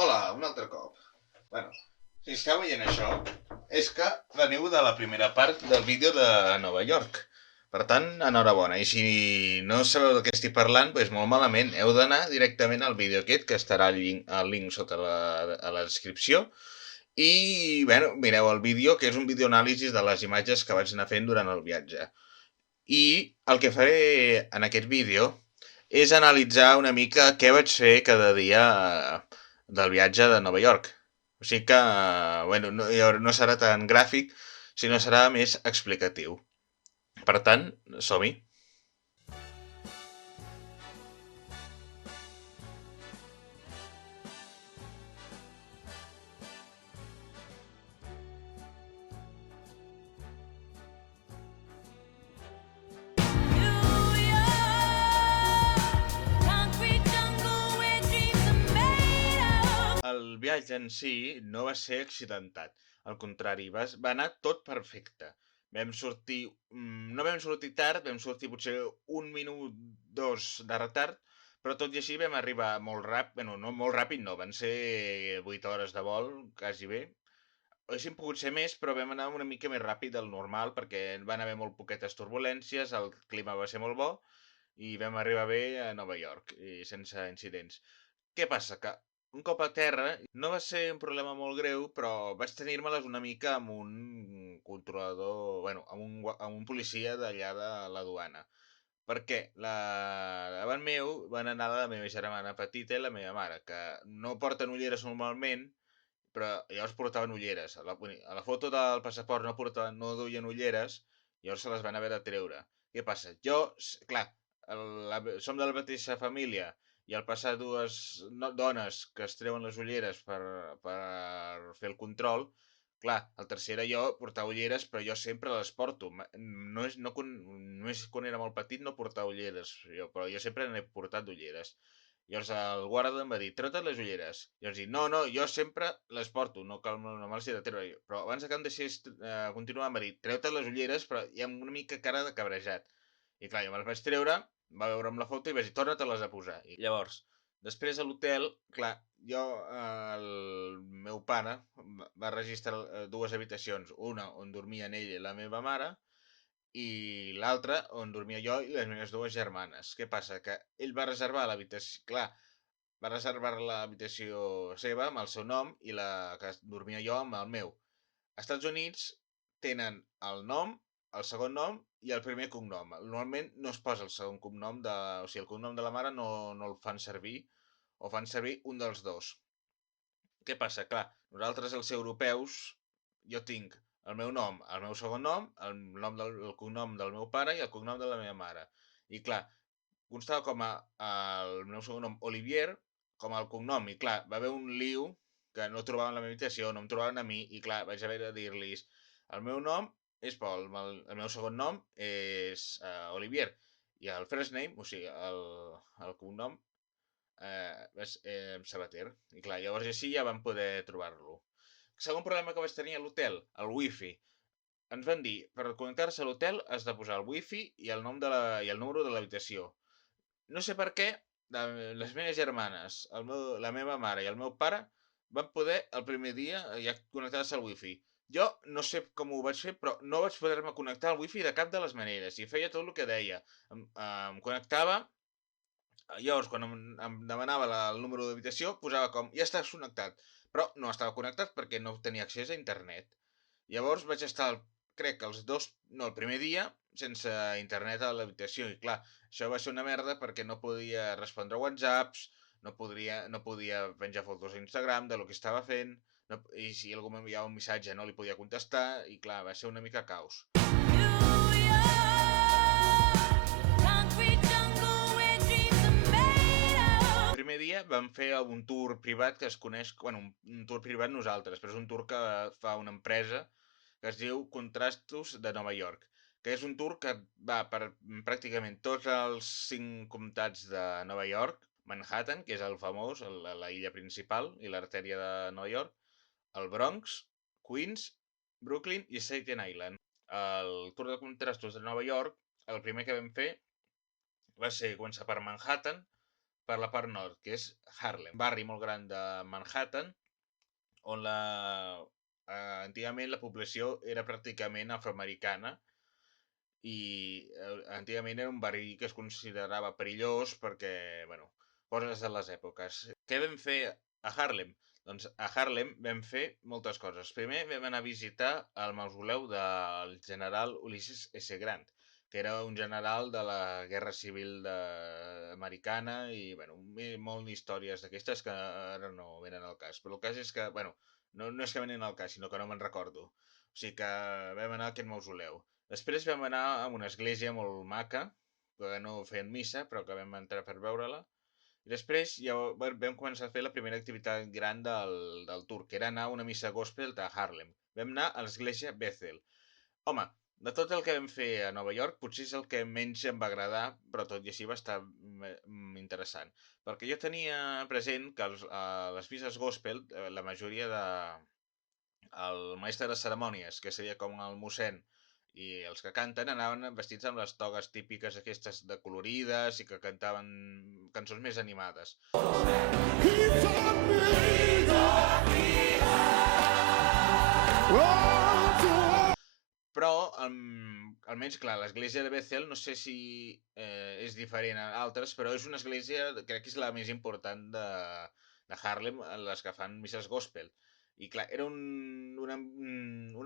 Hola, un altre cop. Bueno, si esteu veient això, és que veniu de la primera part del vídeo de Nova York. Per tant, enhorabona. I si no sabeu de què estic parlant, doncs molt malament. Heu d'anar directament al vídeo aquest, que estarà al link sota a la descripció. I, bueno, mireu el vídeo, que és un videoanàlisi de les imatges que vaig anar fent durant el viatge. I el que faré en aquest vídeo és analitzar una mica què vaig fer cada dia del viatge de Nova York. O sigui que, bueno, no serà tan gràfic, sinó serà més explicatiu. Per tant, som-hi. El viatge en si no va ser accidentat. Al contrari, va anar tot perfecte. Vam sortir... No vam sortir tard, vam sortir potser un minut, dos de retard, però tot i així vam arribar molt ràpid, bueno, no molt ràpid, no, van ser 8 hores de vol, quasi bé. Haguéssim pogut ser més, però vam anar una mica més ràpid del normal, perquè van haver molt poquetes turbulències, el clima va ser molt bo, i vam arribar bé a Nova York, i sense incidents. Què passa? Que un cop a terra no va ser un problema molt greu, però vaig tenir-me-les una mica amb un controlador, bueno, amb un policia d'allà de la duana. Perquè davant meu van anar la meva germana petita i la meva mare, que no porten ulleres normalment, però llavors portaven ulleres. A la foto del passaport no duien ulleres, llavors se les van haver de treure. Què passa? Clar, som de la mateixa família i al passar dues dones que es treuen les ulleres per fer el control, clar, el tercer era jo portar ulleres, però jo sempre les porto. Només quan era molt petit no portava ulleres, però jo sempre n'he portat ulleres. Llavors el guarda em va dir, treu-te les ulleres. Llavors dic, no, jo sempre les porto, no me les he de treure. Però abans que em deixés continuar em va dir, treu-te les ulleres, però hi ha una mica cara de cabrejat. I clar, jo me les vaig treure, va veure amb la foto i vaig dir, torna-te-les a posar. I llavors, després a l'hotel, clar, el meu pare va registrar dues habitacions, una on dormien ell i la meva mare, i l'altra on dormia jo i les meves dues germanes. Què passa? Que ell va reservar l'habitació... Clar, va reservar l'habitació seva amb el seu nom i la que dormia jo amb el meu. Als Estats Units tenen el nom, el segon nom i el primer cognom. Normalment no es posa el segon cognom o sigui, el cognom de la mare no el fan servir, o fan servir un dels dos. Què passa? Clar, nosaltres els europeus, jo tinc el meu nom, el meu segon nom, el cognom del meu pare i el cognom de la meva mare. I clar, constava com el meu segon nom Olivier, com el cognom, i clar, va haver un liu que no trobaven la meva habitació, no em trobaven a mi, i clar, vaig haver de dir-los, el meu nom és Pol, el meu segon nom és Olivier, i el first name, o sigui, el cognom Sabater. I clar, llavors així ja vam poder trobar-lo. Segon problema que vaig tenir a l'hotel, el wifi. Ens van dir, per connectar-se a l'hotel has de posar el wifi i el nom i el número de l'habitació. No sé per què, les meves germanes, la meva mare i el meu pare van poder el primer dia ja connectar-se al wifi. Jo no sé com ho vaig fer, però no vaig poder-me connectar al wifi de cap de les maneres i feia tot el que deia. Em connectava. Llavors, quan em demanava el número d'habitació, posava com, ja estàs connectat. Però no estava connectat perquè no tenia accés a internet. Llavors vaig estar, crec que el primer dia, sense internet a l'habitació. I clar, això va ser una merda perquè no podia respondre whatsapps, no podia penjar fotos a Instagram de lo que estava fent, i si algú m'enviava un missatge no li podia contestar, i clar, va ser una mica caos. El primer dia vam fer un tour privat que es coneix, bueno, un tour privat nosaltres, però és un tour que fa una empresa que es diu Contrastos de Nova York, que és un tour que va per pràcticament tots els 5 comtats de Nova York, Manhattan, que és el famós, la illa principal i l'artèria de Nova York, el Bronx, Queens, Brooklyn i Staten Island. El tour de contrastos de Nova York, el primer que vam fer va ser començar per Manhattan, per la part nord, que és Harlem, un barri molt gran de Manhattan, on antigament la població era pràcticament afroamericana i antigament era un barri que es considerava perillós perquè, bueno, coses de les èpoques. Què vam fer a Harlem? Doncs a Harlem vam fer moltes coses. Primer vam anar a visitar el mausoleu del general Ulysses S. Grant, que era un general de la Guerra Civil americana i, bueno, molt històries d'aquestes que ara no venen al cas. Però el cas és que, bueno, no és que venen al cas, sinó que no me'n recordo. O sigui que vam anar a aquest mausoleu. Després vam anar a una església molt maca, que no feien missa, però que vam entrar per veure-la. I després ja vam començar a fer la primera activitat gran del tour, que era anar a una missa gospel de Harlem. Vam anar a l'església Bethel. Home, de tot el que vam fer a Nova York, potser és el que menys em va agradar, però tot i així va estar interessant. Perquè jo tenia present que a les misses gospel, la majoria de... El mestre de cerimònies, que seria com el mossèn, i els que canten anaven vestits amb les togues típiques aquestes de colorides i que cantaven cançons més animades. Però, almenys, clar, l'església de Bethel no sé si és diferent a altres, però és una església, crec que és la més important de Harlem, les que fan misses gospel. I clar, era un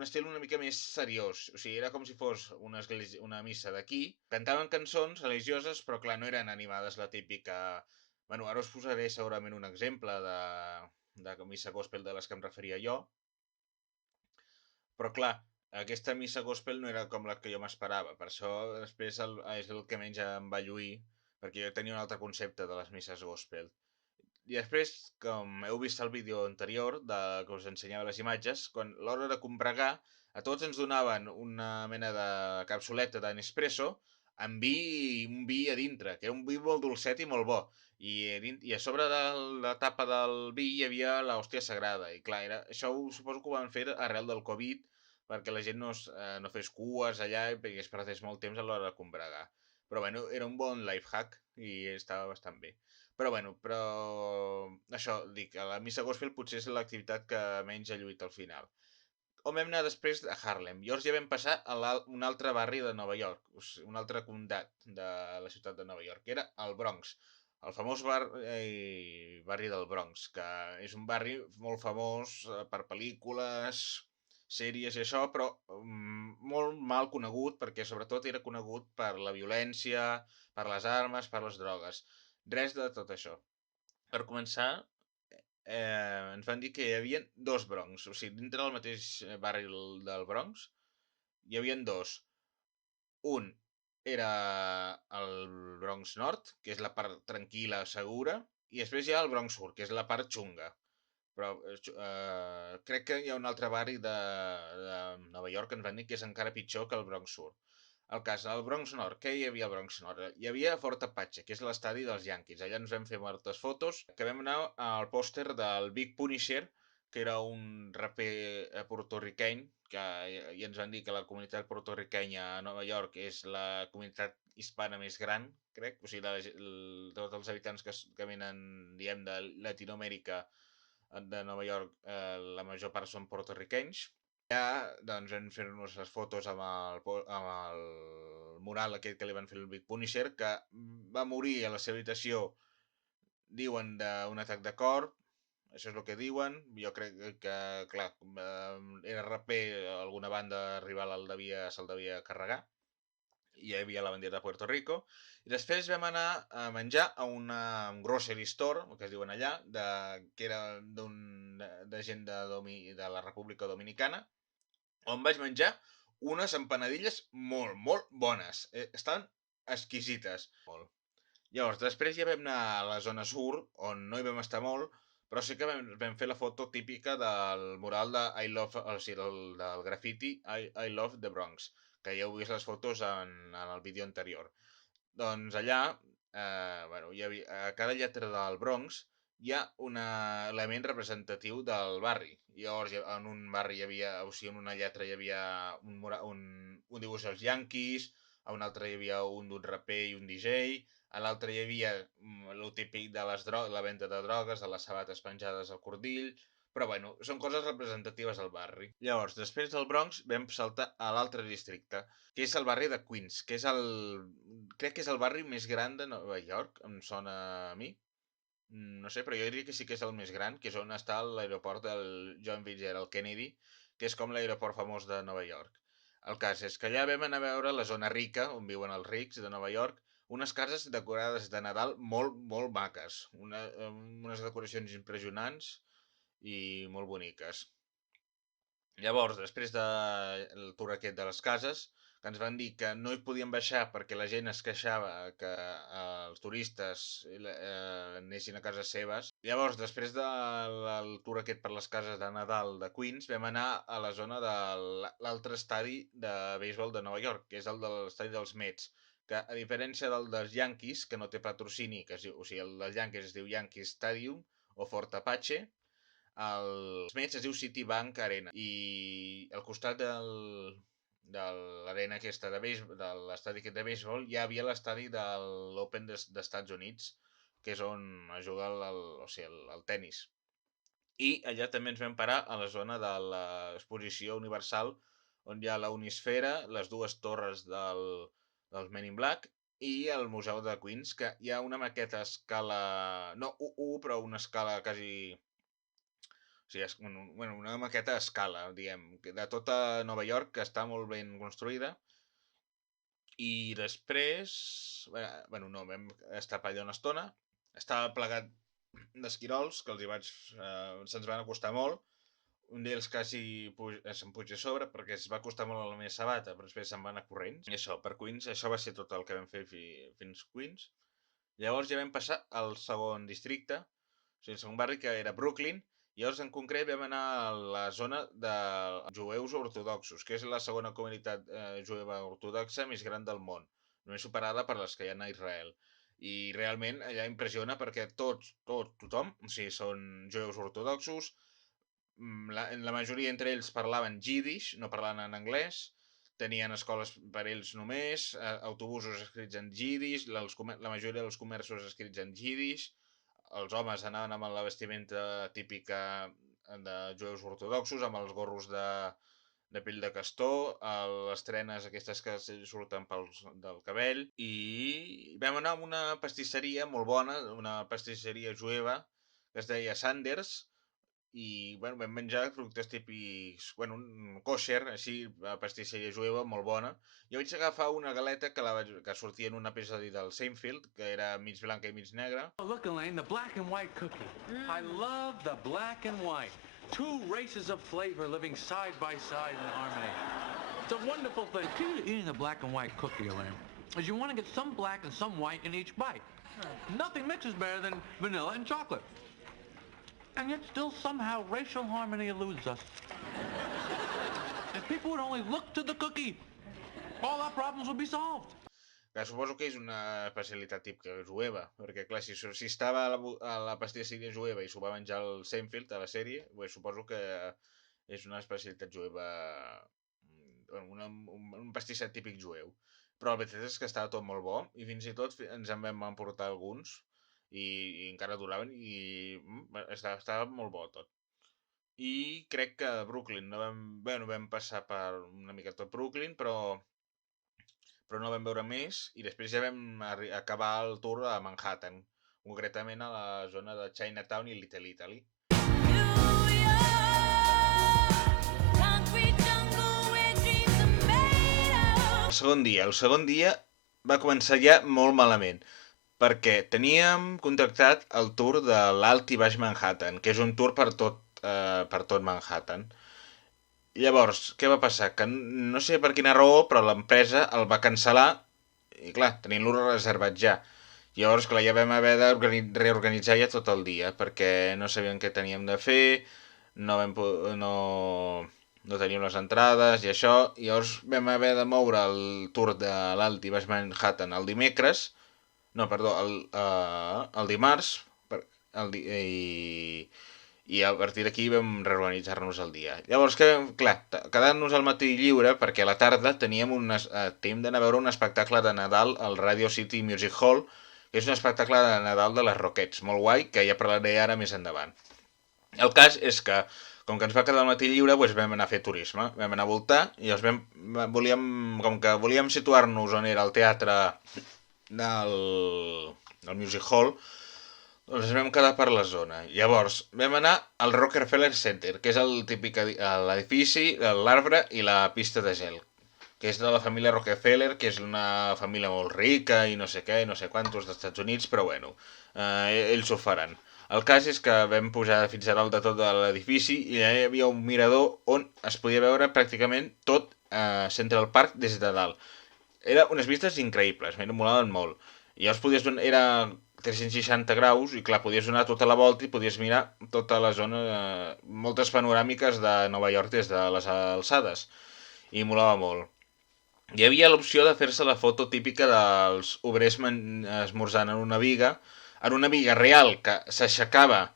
estil una mica més seriós, o sigui, era com si fos una missa d'aquí. Cantaven cançons religioses, però clar, no eren animades la típica... Bueno, ara us posaré segurament un exemple de missa gospel de les que em referia jo. Però clar, aquesta missa gospel no era com la que jo m'esperava. Per això després és el que menys em va lluir, perquè jo tenia un altre concepte de les misses gospel. I després, com heu vist el vídeo anterior que us ensenyava les imatges, quan a l'hora de combregar, a tots ens donaven una mena de capsuleta de Nespresso amb un vi a dintre, que era un vi molt dolcet i molt bo. I a sobre de la tapa del vi hi havia l'hòstia sagrada. I clar, això suposo que ho van fer arrel del Covid, perquè la gent no fes cues allà i es perdés molt temps a l'hora de combregar. Però bueno, era un bon life hack i estava bastant bé. Però això, dic, a la missa gospel potser és l'activitat que menys ha lluit al final. On vam anar després? A Harlem. Llavors ja vam passar a un altre barri de Nova York, un altre comtat de la ciutat de Nova York, que era el Bronx. El famós barri del Bronx, que és un barri molt famós per pel·lícules, sèries i això, però molt mal conegut, perquè sobretot era conegut per la violència, per les armes, per les drogues. Res de tot això. Per començar, ens van dir que hi havia dos Bronx, o sigui, dintre del mateix barri del Bronx hi havia dos. Un era el Bronx Nord, que és la part tranquil·la, segura, i després hi ha el Bronx Sur, que és la part xunga. Però crec que hi ha un altre barri de Nova York que ens van dir que és encara pitjor que el Bronx Sur. El cas, al Bronx Nord, què hi havia al Bronx Nord? Hi havia Fort Apache, que és l'estadi dels Yankees. Allà ens vam fer moltes fotos, que vam anar al pòster del Big Punisher, que era un raper portorriqueny, que i ens van dir que la comunitat portorriquenya a Nova York és la comunitat hispana més gran, crec. O sigui, tots els habitants que venen, diguem, de Latinoamèrica, de Nova York, la major part són portorriquenys. Doncs vam fer-nos les fotos amb el mural aquest que li van fer el Big Punisher, que va morir a la seva habitació, diuen, d'un atac de cor, això és el que diuen. Jo crec que, clar, era raper, alguna banda rival se'l devia carregar. Hi havia la bandera de Puerto Rico. I després vam anar a menjar a un grocery store, el que es diuen allà, que era de gent de la República Dominicana, on vaig menjar unes empanadilles molt, molt bones. Estaven exquisites. Molt. Llavors, després ja vam anar a la zona sur, on no hi vam estar molt, però sí que vam fer la foto típica del mural de I Love, o sigui, del graffiti I Love the Bronx, que ja heu vist les fotos en el vídeo anterior. Doncs allà, a cada lletra del Bronx hi ha un element representatiu del barri. Llavors, en un barri hi havia, o sigui, en una lletra hi havia un dibuix dels Yankees, a un altre hi havia un d'un raper i un DJ, A l'altre hi havia el típic de la venda de drogues, de les sabates penjades al cordill, però bueno, són coses representatives del barri. Llavors, després del Bronx vam saltar a l'altre districte, que és el barri de Queens, que és crec que és el barri més gran de Nova York, em sona a mi. No sé, però jo diria que sí que és el més gran, que és on està l'aeroport del John Fitzgerald Kennedy, que és com l'aeroport famós de Nova York. El cas és que allà vam anar a veure la zona rica, on viuen els rics de Nova York, unes cases decorades de Nadal molt, molt maques, unes decoracions impressionants i molt boniques. Llavors, després del tour aquest de les cases, que ens van dir que no hi podien baixar perquè la gent es queixava que els turistes anessin a cases seves. Llavors, després del tour aquest per les cases de Nadal de Queens, vam anar a la zona de l'altre estadi de béisbol de Nova York, que és el de l'estadi dels Mets, que a diferència del dels Yankees, que no té patrocini, o sigui, el dels Yankees es diu Yankee Stadium o Fort Apache, els Mets es diu Citibank Arena i al costat de l'arena aquesta de l'estadi aquest de béisbol hi havia l'estadi de l'Open d'Estats Units, que és on es juga el tennis. I allà també ens vam parar a la zona de l'exposició universal, on hi ha la Unisfera, les dues torres dels Men in Black i el Museu de Queens, que hi ha una maqueta a escala, no 1, però una escala quasi. O sigui, és una maqueta a escala, diguem, de tota Nova York, que està molt ben construïda. I després, no, vam estar per allà una estona. Estava plegat d'esquirols, que se'ns van acostar molt. Un d'ells quasi se'm puja a sobre perquè es va acostar molt a la meva sabata, però després se'n va anar corrents. I això, per Queens, això va ser tot el que vam fer fins Queens. Llavors ja vam passar al segon districte, o sigui, el segon barri, que era Brooklyn. Llavors, en concret, vam anar a la zona de jueus ortodoxos, que és la segona comunitat jueva ortodoxa més gran del món, només superada per les que hi ha a Israel. I realment allà impressiona perquè tothom, o sigui, són jueus ortodoxos, la majoria entre ells parlaven jiddisch, no parlaven en anglès, tenien escoles per ells només, autobusos escrits en jiddisch, la majoria dels comerços escrits en jiddisch, els homes anaven amb la vestimenta típica de jueus ortodoxos, amb els gorros de pell de castor, les trenes aquestes que surten del cabell, i vam anar a una pastisseria molt bona, una pastisseria jueva, que es deia Sanders, i bueno, vam menjar productes típics, un kosher, així, pastisseria jueva, molt bona. Jo vaig agafar una galeta que sortia en un episodi del Seinfeld, que era mig blanca i mig negra. Oh, look, Elaine, the black and white cookie. I love the black and white. Two races of flavor living side by side in harmony. It's a wonderful thing. The key to eating a black and white cookie, Elaine, is you want to get some black and some white in each bite. Nothing mixes better than vanilla and chocolate. And yet still somehow racial harmony eludes us. If people would only look to the cookie, all our problems would be solved. Que suposo que és una especialitat típica jueva, perquè clar, si estava a la pastisseria jueva i s'ho va menjar el Seinfeld a la sèrie, suposo que és una especialitat jueva, un pastisset típic jueu. Però la veritat és que estava tot molt bo i fins i tot ens en vam emportar alguns i encara duraven i estava molt bo tot. I crec que a Brooklyn vam passar per una mica tot Brooklyn, però no vam veure més, i després ja vam acabar el tour a Manhattan, concretament a la zona de Chinatown i Little Italy. El segon dia va començar ja molt malament, perquè teníem contractat el tour de l'Alt i Baix Manhattan, que és un tour per tot Manhattan. Llavors, què va passar? Que no sé per quina raó, però l'empresa el va cancel·lar i clar, tenint-lo reservat ja. Llavors, clar, ja vam haver de reorganitzar ja tot el dia, perquè no sabíem què teníem de fer, no teníem les entrades i això. Llavors vam haver de moure el tour de l'Alt i Baix Manhattan el dimecres, no, perdó, el dimarts, i a partir d'aquí vam reorganitzar-nos el dia. Llavors, quedant-nos al matí lliure, perquè a la tarda teníem d'anar a veure un espectacle de Nadal al Radio City Music Hall, és un espectacle de Nadal de les Rockettes, molt guai, que ja parlaré ara més endavant. El cas és que, com que ens va quedar el matí lliure, doncs vam anar a fer turisme, vam anar a voltar i com que volíem situar-nos on era el teatre del Music Hall, doncs ens vam quedar per la zona. Llavors, vam anar al Rockefeller Center, que és el típic l'edifici, l'arbre i la pista de gel, que és de la família Rockefeller, que és una família molt rica i no sé què, i no sé quantos dels Estats Units, però bueno, ells ho faran. El cas és que vam pujar fins a dalt de tot l'edifici i allà hi havia un mirador on es podia veure pràcticament tot Central Park des de dalt. Eren unes vistes increïbles, m'hi molaven molt. I llavors era 360 graus i clar, podies donar tota la volta i podies mirar tota la zona, moltes panoràmiques de Nova York des de les alçades. I molava molt. Hi havia l'opció de fer-se la foto típica dels obrers esmorzant en una viga real, que s'aixecava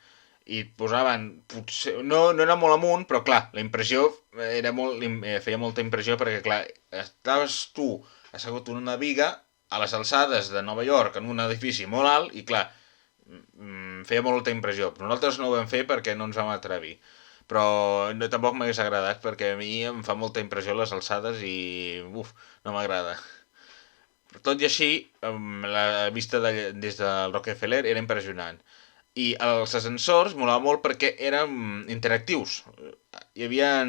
i posaven, potser, no era molt amunt, però clar, la impressió feia molta impressió perquè clar, estaves tu assegut en una viga a les alçades de Nova York en un edifici molt alt i clar, feia molta impressió. Nosaltres no ho vam fer perquè no ens vam atrevir. Però tampoc m'hagués agradat perquè a mi em fa molta impressió les alçades i no m'agrada. Tot i així, la vista des del Rockefeller era impressionant. I els ascensors molava molt perquè eren interactius. Hi havia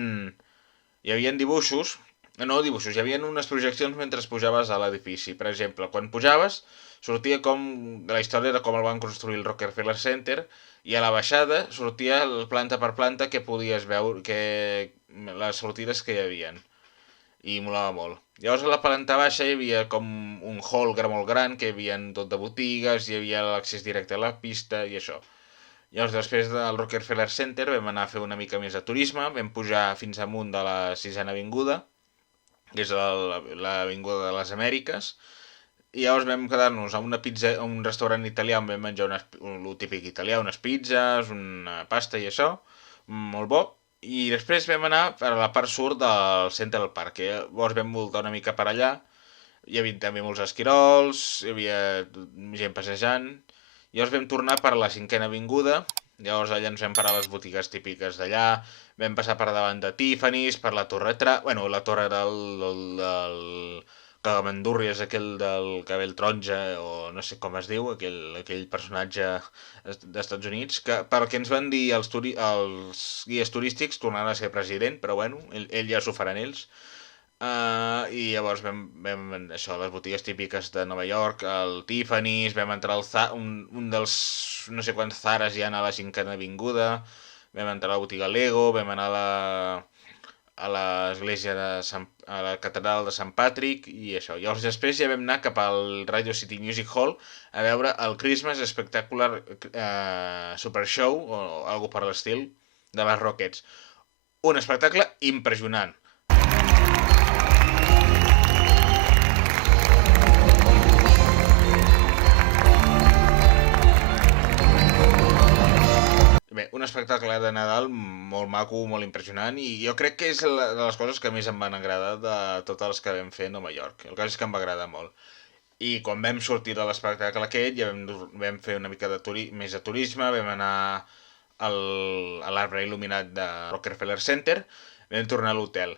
dibuixos, hi havia unes projeccions mentre pujaves a l'edifici. Per exemple, quan pujaves, sortia la història de com el van construir el Rockefeller Center, i a la baixada sortia planta per planta que podies veure les sortides que hi havien. I molava molt. Llavors a la planta baixa hi havia com un hall molt gran, que hi havia tot de botigues, hi havia l'accés directe a la pista i això. Llavors després del Rockefeller Center vam anar a fer una mica més de turisme, vam pujar fins amunt de la 6a avinguda, que és l'avinguda de les Amèriques, i llavors vam quedar-nos a un restaurant italià on vam menjar el típic italià, unes pizzas, una pasta i això, molt bo. I després vam anar a la part sud del Central Park, que llavors vam voltar una mica per allà. Hi havia també molts esquirols, hi havia gent passejant. Llavors vam tornar per la 5a avinguda, llavors allà ens vam parar a les botigues típiques d'allà, vam passar per davant de Tiffany's, per la torre la torre del Cagamandurri, és aquell del cabell taronja, o no sé com es diu, aquell personatge d'Estats Units, que pel que ens van dir els guies turístics tornarà a ser president, però bueno, ell ja s'ho faran ells. I llavors vam això, les botigues típiques de Nova York, el Tiffany's, vam entrar al un dels no sé quants Zaras hi ha a la 5a avinguda, vam entrar a la botiga Lego, vam anar a l'església a la catedral de Sant Patrick i això. Llavors després ja vam anar cap al Radio City Music Hall a veure el Christmas Spectacular Super Show o algo per l'estil de les Rockettes. Un espectacle impressionant. Bé, un espectacle de Nadal molt maco, molt impressionant, i jo crec que és de les coses que més em van agradar de totes les que vam fer a Nova York. El cas és que em va agradar molt. I quan vam sortir de l'espectacle aquest, ja vam fer una mica més de turisme, vam anar a l'arbre il·luminat de Rockefeller Center, vam tornar a l'hotel.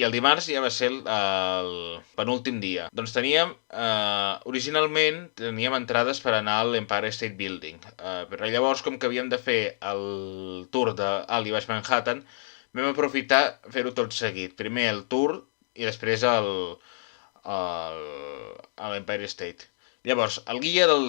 I el dimarts ja va ser el penúltim dia. Doncs originalment teníem entrades per anar a l'Empire State Building. Però llavors, com que havíem de fer el tour d'alt i baix Manhattan, vam aprofitar fer-ho tot seguit. Primer el tour i després l'Empire State. Llavors, el guia del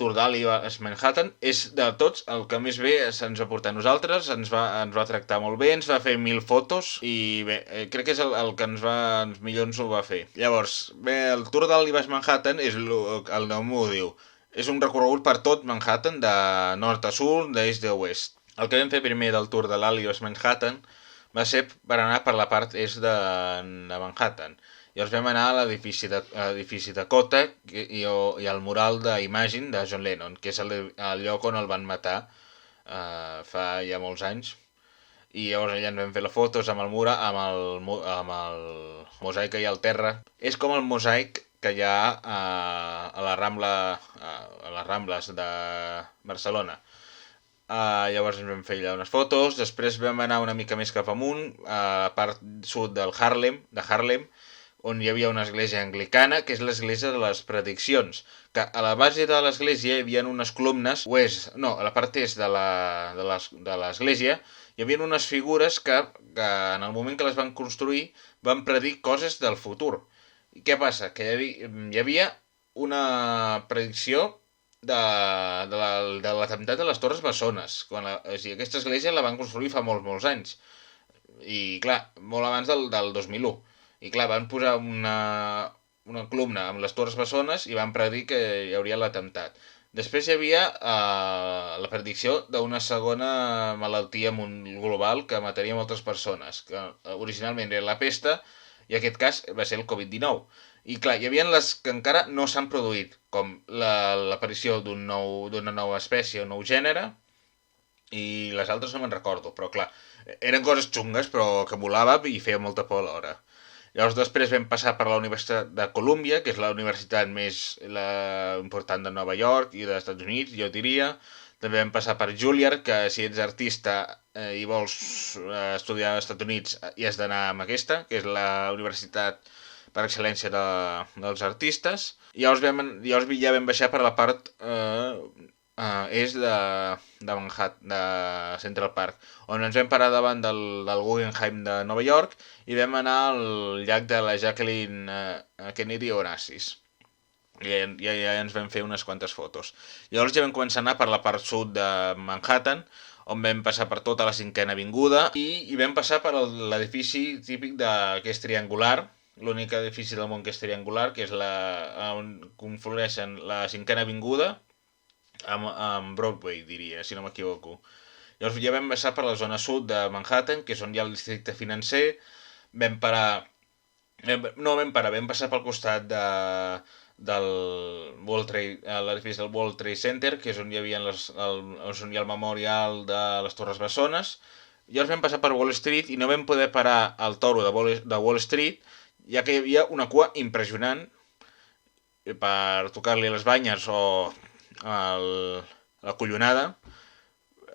Tour d'Alt i Baix Manhattan és de tots el que més bé se'ns va portar a nosaltres, ens va tractar molt bé, ens va fer 1000 fotos i bé, crec que és el que millor ens ho va fer. Llavors, bé, el Tour d'Alt i Baix Manhattan, el nom ho diu, és un recorregut per tot Manhattan, de nord a sud, d'est a oest. El que vam fer primer del Tour de l'Alt i Baix Manhattan va ser per anar per la part est de Manhattan. Llavors vam anar a l'edifici Dakota i al mural d'Imagine de John Lennon, que és el lloc on el van matar fa ja molts anys. i llavors allà ens vam fer les fotos amb el mur, amb el mosaic que hi ha al terra. És com el mosaic que hi ha a la Rambla, a les Rambles de Barcelona. Llavors ens vam fer allà unes fotos, després vam anar una mica més cap amunt, a la part sud de Harlem, on hi havia una església anglicana, que és l'església de les prediccions, que a la base de l'església hi havia unes columnes, a la part est de l'església, hi havia unes figures que en el moment que les van construir van predir coses del futur. I què passa? Que hi havia una predicció de l'atemptat de les Torres Bessones. O sigui, aquesta església la van construir fa molts anys. I clar, molt abans del 2001. I clar, van posar una columna amb les Torres Bessones i van predir que hi hauria l'atemptat. Després hi havia la predicció d'una segona malaltia global que mataria moltes persones, que originalment era la pesta, i en aquest cas va ser el Covid-19. I clar, hi havia les que encara no s'han produït, com l'aparició d'una nova espècie, un nou gènere, i les altres no me'n recordo, però clar, eren coses xungues, però que volava i feia molta por alhora. Llavors després vam passar per la Universitat de Columbia, que és la universitat més important de Nova York i dels Estats Units, jo diria. També vam passar per Juilliard, que si ets artista i vols estudiar als Estats Units hi has d'anar amb aquesta, que és la universitat per excel·lència dels artistes. Llavors ja vam baixar per la part és de Manhattan, de Central Park, on ens vam parar davant del Guggenheim de Nova York i vam anar al llac de la Jacqueline Kennedy Onassis. I ja ens vam fer unes quantes fotos. Llavors ja vam començar a anar per la part sud de Manhattan, on vam passar per tota la 5ª avinguda i vam passar per l'edifici típic que és triangular, l'únic edifici del món que és triangular, que és on conflueixen la 5ª avinguda amb Broadway, diria, si no m'equivoco. Llavors ja vam passar per la zona sud de Manhattan, que és on hi ha el districte financer. Vam passar pel costat del l'edifici del World Trade Center, que és on hi havia on hi ha el memorial de les Torres Bessones. Llavors vam passar per Wall Street i no vam poder parar al toro de Wall Street, ja que hi havia una cua impressionant per tocar-li les banyes o la collonada.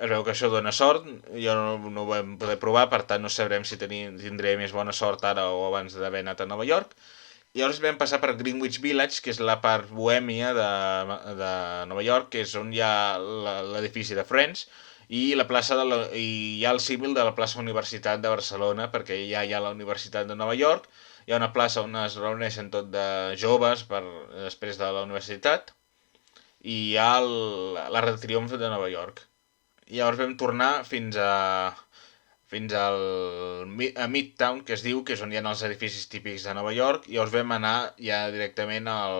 Es veu que això dona sort, jo no ho vam poder provar, per tant no sabrem si tindré més bona sort ara o abans d'haver anat a Nova York. Llavors vam passar per Greenwich Village, que és la part bohèmia de Nova York, que és on hi ha l'edifici de Friends, i hi ha el símil de la plaça Universitat de Barcelona, perquè ja hi ha la Universitat de Nova York, hi ha una plaça on es reuneixen tot de joves després de la universitat, i hi ha l'Arc de Triomf de Nova York. I llavors vam tornar fins a Midtown, que es diu, que és on hi ha els edificis típics de Nova York, i llavors vam anar ja directament a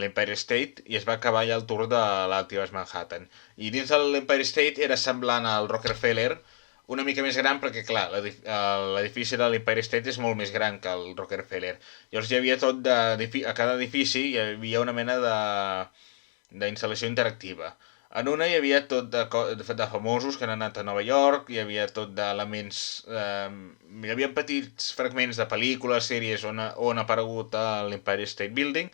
l'Empire State i es va acabar ja el tour de l'Altibus Manhattan. I dins de l'Empire State era semblant al Rockefeller, una mica més gran perquè, clar, l'edifici de l'Empire State és molt més gran que el Rockefeller. Llavors hi havia a cada edifici hi havia una mena d'instal·lació interactiva. En una hi havia tot de famosos que han anat a Nova York, hi havia tot d'elements... hi havia petits fragments de pel·lícules, sèries on ha aparegut l'Empire State Building.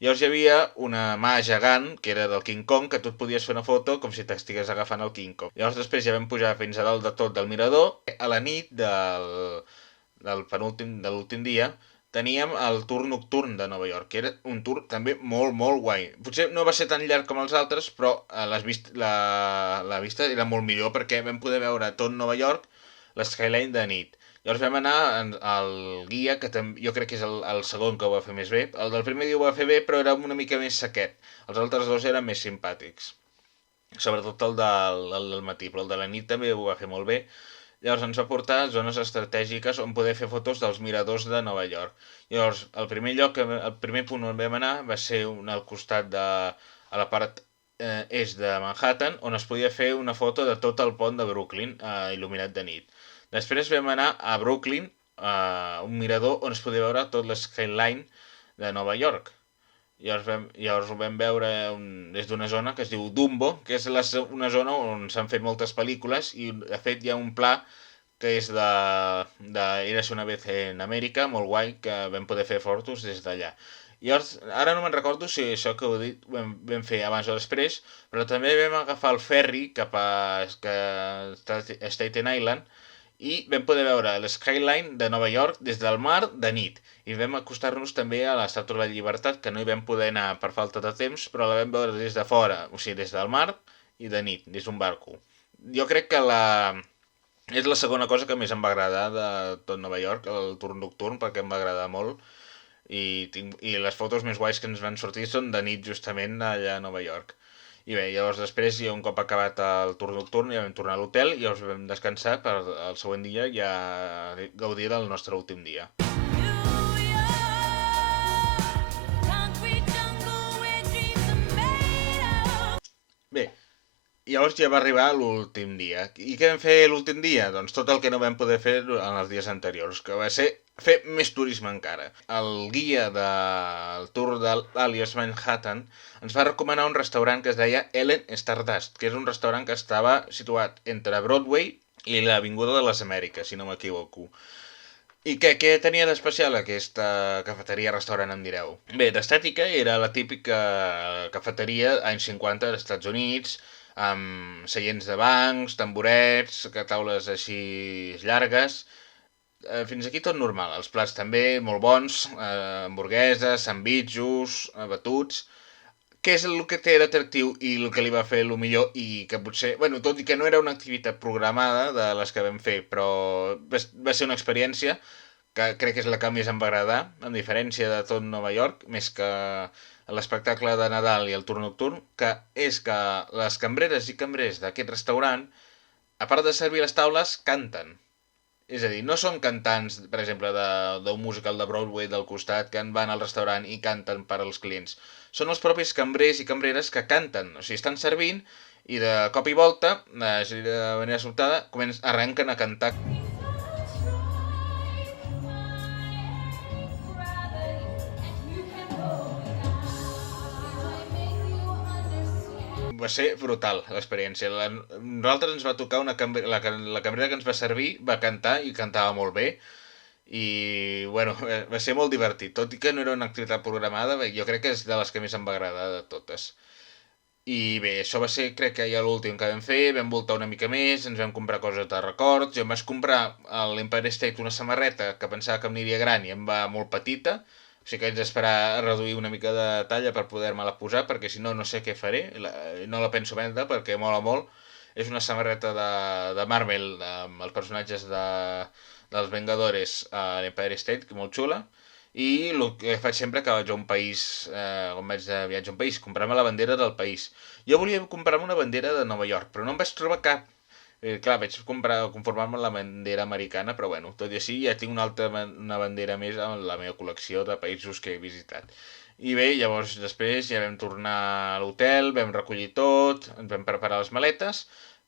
Llavors hi havia una mà gegant, que era del King Kong, que tu et podies fer una foto com si t'estigués agafant el King Kong. Llavors després ja vam pujar fins a dalt de tot del mirador. A la nit de l'últim dia teníem el tour nocturn de Nova York, que era un tour també molt, molt guai. Potser no va ser tan llarg com els altres, però la vista era molt millor perquè vam poder veure tot Nova York, l'Skyline de nit. Llavors vam anar al guia, que jo crec que és el segon que ho va fer més bé. El del primer dia ho va fer bé, però era una mica més sequet. Els altres dos eren més simpàtics. Sobretot el del matí, però el de la nit també ho va fer molt bé. Llavors ens va portar a zones estratègiques on poder fer fotos dels miradors de Nova York. Llavors, el primer punt on vam anar va ser al costat a la part est de Manhattan, on es podia fer una foto de tot el pont de Brooklyn il·luminat de nit. Després vam anar a Brooklyn, un mirador on es podia veure tot l'skyline de Nova York. Llavors ho vam veure des d'una zona que es diu Dumbo, que és una zona on s'han fet moltes pel·lícules i de fet hi ha un pla que és de Érase una vez en Amèrica, molt guai, que vam poder fer fotos des d'allà. Llavors, ara no me'n recordo si això que heu dit ho vam fer abans o després, però també vam agafar el ferri cap a Staten Island i vam poder veure l'Skyline de Nova York des del mar de nit. I vam acostar-nos també a l'Estàtua de la Llibertat, que no hi vam poder anar per falta de temps, però la vam veure des de fora, o sigui, des del mar i de nit, des d'un barco. Jo crec que és la segona cosa que més em va agradar de tot Nova York, el tour nocturn, perquè em va agradar molt. I les fotos més guais que ens van sortir són de nit, justament, allà a Nova York. I bé, llavors després, un cop acabat el tour nocturn, ja vam tornar a l'hotel i llavors vam descansar per el següent dia ja gaudir del nostre últim dia. Bé, llavors ja va arribar l'últim dia. I què vam fer l'últim dia? Doncs tot el que no vam poder fer en els dies anteriors, que va ser fer més turisme encara. El guia del tour d'Alias Manhattan ens va recomanar un restaurant que es deia Ellen Stardust, que és un restaurant que estava situat entre Broadway i l'Avinguda de les Amèriques, si no m'equivoco. I què tenia d'especial aquesta cafeteria-restaurant, em direu? Bé, d'estètica era la típica cafeteria anys 50 dels Estats Units, amb seients de bancs, tamborets, taules així llargues. Fins aquí tot normal. Els plats també molt bons, hamburgueses, sandvitjos, batuts. Què és el que té d'atractiu i el que li va fer el millor i que potser, bueno, tot i que no era una activitat programada de les que vam fer, però va ser una experiència que crec que és la que més em va agradar, en diferència de tot Nova York, més que l'espectacle de Nadal i el tour nocturn, que és que les cambreres i cambrers d'aquest restaurant, a part de servir les taules, canten. És a dir, no són cantants, per exemple, d'un musical de Broadway del costat que van al restaurant i canten per als clients. Són els propis cambrers i cambreres que canten, o sigui, estan servint i de cop i volta, de manera sobtada, arrenquen a cantar. Va ser brutal l'experiència. Nosaltres ens va tocar la cambrera que ens va servir, va cantar i cantava molt bé. I, bueno, va ser molt divertit. Tot i que no era una activitat programada, bé, jo crec que és de les que més em va agradar de totes. I bé, això va ser, crec que ja l'últim que vam fer, vam voltar una mica més, ens vam comprar coses de records, jo em vaig comprar a l'Empire State una samarreta que pensava que em aniria gran i em va molt petita, o sigui que haig d'esperar a reduir una mica de talla per poder-me-la posar, perquè si no, no sé què faré, no la penso vendre perquè mola molt. És una samarreta de Marvel amb els personatges dels Vengadores a l'Empire State, que molt xula. I el que faig sempre que vaig a un país, quan vaig de viatge a un país, comprar-me la bandera del país. Jo volia comprar-me una bandera de Nova York, però no en vaig trobar cap. Clar, vaig conformar-me amb la bandera americana, però bueno, tot i així ja tinc una bandera més en la meva col·lecció de països que he visitat. I bé, llavors després ja vam tornar a l'hotel, vam recollir tot, ens vam preparar les maletes,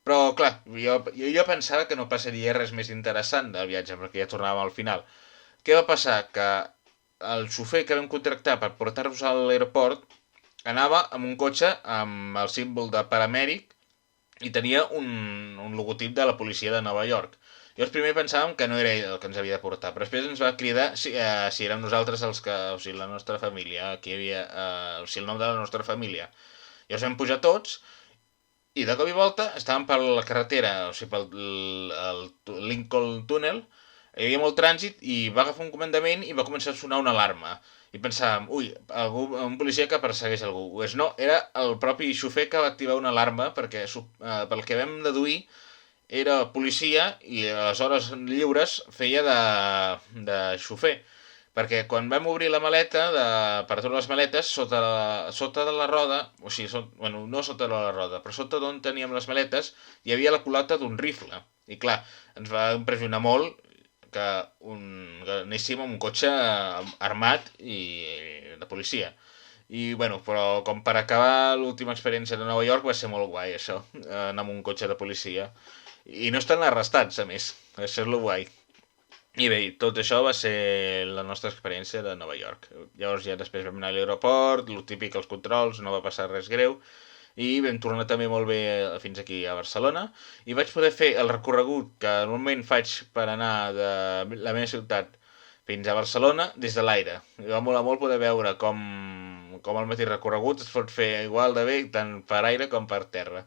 però clar, jo pensava que no passaria res més interessant del viatge, perquè ja tornàvem al final. Què va passar? Que el xofer que vam contractar per portar-nos a l'aeroport anava amb un cotxe amb el símbol de paramèdic i tenia un logotip de la policia de Nova York. Llavors primer pensàvem que no era ell el que ens havia de portar, però després ens va cridar si érem nosaltres o sigui, la nostra família, aquí hi havia, o sigui, el nom de la nostra família. Llavors vam pujar tots i de cop i volta estàvem per la carretera, o sigui, pel Lincoln Tunnel, hi havia molt trànsit i va agafar un comandament i va començar a sonar una alarma. I pensàvem, ui, un policia que persegueix algú. Pues no, era el propi xofer que va activar una alarma perquè, pel que vam deduir, era policia i a les hores lliures feia de xofer. Perquè quan vam obrir la maleta, per treure les maletes, sota de la roda, o sigui, bueno, no sota de la roda, però sota d'on teníem les maletes, hi havia la culata d'un rifle. I clar, ens va impressionar molt que anéssim amb un cotxe armat i de policia. I, bueno, però com per acabar l'última experiència de Nova York va ser molt guai, això, anar amb un cotxe de policia. I no estan arrestats, a més. Això és lo guai. I bé, tot això va ser la nostra experiència de Nova York. Llavors ja després vam anar a l'aeroport, el típic, els controls, no va passar res greu, i vam tornar també molt bé fins aquí a Barcelona, i vaig poder fer el recorregut que normalment faig per anar de la meva ciutat fins a Barcelona des de l'aire. I va molar molt poder veure com el mateix recorregut es pot fer igual de bé tant per aire com per terra.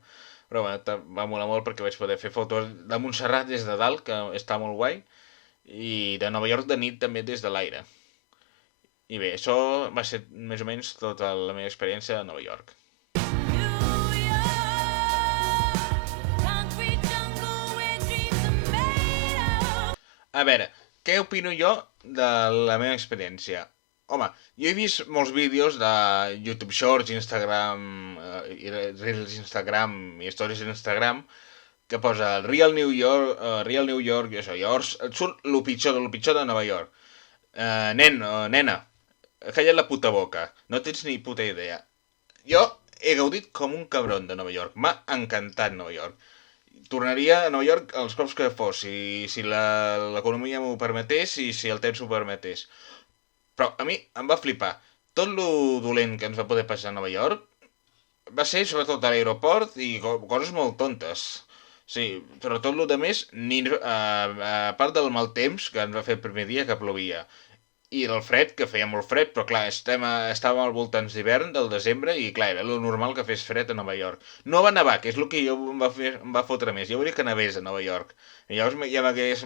Però bueno, va molar molt perquè vaig poder fer fotos de Montserrat des de dalt, que està molt guai, i de Nova York de nit també des de l'aire. I bé, això va ser més o menys tota la meva experiència a Nova York. A veure, què opino jo de la meva experiència? Home, jo he vist molts vídeos de YouTube Shorts, Instagram, Reels Instagram i Stories Instagram que posa Real New York i això. Llavors et surt el pitjor de Nova York. Nena, calla't la puta boca. No tens ni puta idea. Jo he gaudit com un cabron de Nova York. M'ha encantat Nova York. Tornaria a Nova York els cops que fos, si l'economia m'ho permetés i si el temps m'ho permetés. Però a mi em va flipar. Tot lo dolent que ens va poder passar a Nova York va ser sobretot a l'aeroport i coses molt tontes. Sí, però tot el més, a part del mal temps que ens va fer el primer dia que plovia, i del fred, que feia molt fred, però clar, estàvem al voltants d'hivern, del desembre, i clar, era lo normal que fes fred a Nova York. No va nevar, que és el que jo em va fotre més. Jo volia que nevés a Nova York. I llavors ja hagués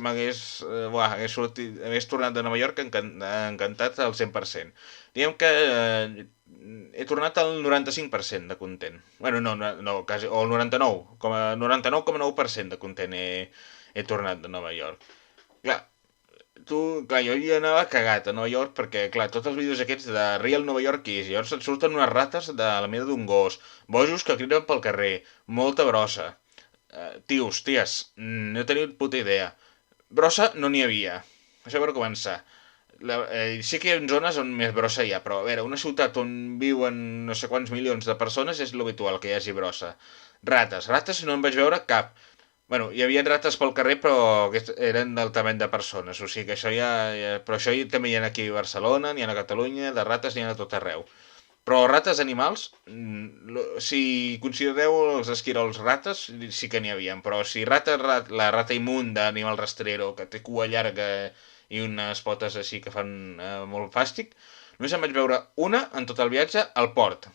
tornat de Nova York encantat al 100%. Diguem que he tornat al 95% de content. Bueno, no, quasi, o el 99,9% de content he tornat de Nova York. Clar, clar, jo hi anava cagat a Nova York perquè, clar, tots els vídeos aquests de Real Nova Yorkers, llavors et surten unes rates de la mida d'un gos, bojos que criden pel carrer, molta brossa. Tios, ties, no teniu puta idea. Brossa no n'hi havia. Això per començar. Sí que hi ha zones on més brossa hi ha, però a veure, una ciutat on viuen no sé quants milions de persones és l'habitual que hi hagi brossa. Rates no en vaig veure cap. Bueno, hi havia rates pel carrer, però eren del tamany de persones, o sigui que això però això també hi ha aquí a Barcelona, n'hi ha a Catalunya, de rates n'hi ha a tot arreu. Però rates animals, si considereu els esquirols rates, sí que n'hi havia, però si la rata immunda, animal rastrero, que té cua llarga i unes potes així que fan molt fàstic, només en vaig veure una en tot el viatge al port.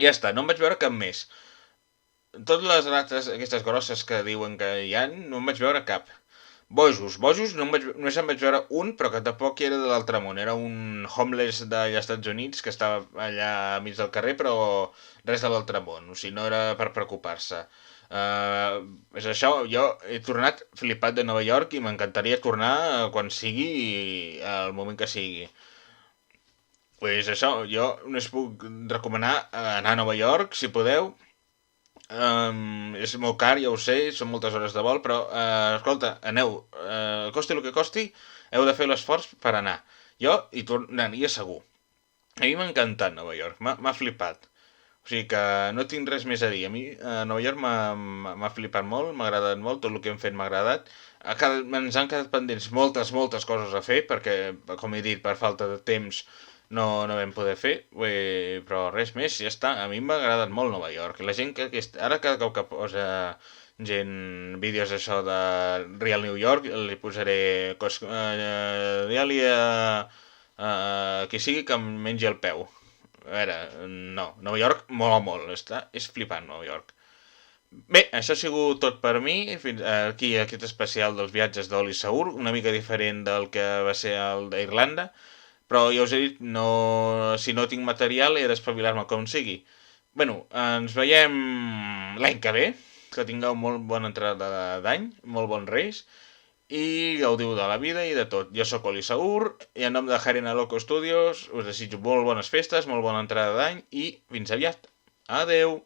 I ja està, no en vaig veure cap més. Totes les rates aquestes grosses que diuen que hi ha, no en vaig veure cap. Bojos només en vaig veure un, però que tampoc era de l'altre món. Era un homeless d'allà als Estats Units que estava allà a mig del carrer, però res de l'altre món. O sigui, no era per preocupar-se. És això, jo he tornat flipat de Nova York i m'encantaria tornar quan sigui i al moment que sigui. Pues això, jo us puc recomanar anar a Nova York, si podeu. És molt car, ja ho sé, són moltes hores de vol, però escolta, aneu, costi el que costi, heu de fer l'esforç per anar. Jo hi tornaria segur. A mi m'ha encantat Nova York, m'ha flipat. O sigui que no tinc res més a dir. A mi Nova York m'ha flipat molt, m'ha agradat molt, tot el que hem fet m'ha agradat. Ens han quedat pendents moltes coses a fer, perquè, com he dit, per falta de temps no vam poder fer, però res més, ja està. A mi m'ha agradat molt Nova York. La gent ara cada cop que posa gent vídeos això de Real New York, li posaré qui sigui que em mengi el peu. A veure, no, Nova York mola molt, és flipant Nova York. Bé, això ha sigut tot per mi, fins aquí aquest especial dels viatges d'Oli Saur, una mica diferent del que va ser el d'Irlanda, però ja us he dit, si no tinc material he d'espavilar-me com sigui. Bueno, ens veiem l'any que ve, que tingueu molt bona entrada d'any, molt bons reis, i gaudiu de la vida i de tot. Jo sóc Oli Saur, i en nom de Harina Loco Studios us desitjo molt bones festes, molt bona entrada d'any, i fins aviat. Adeu!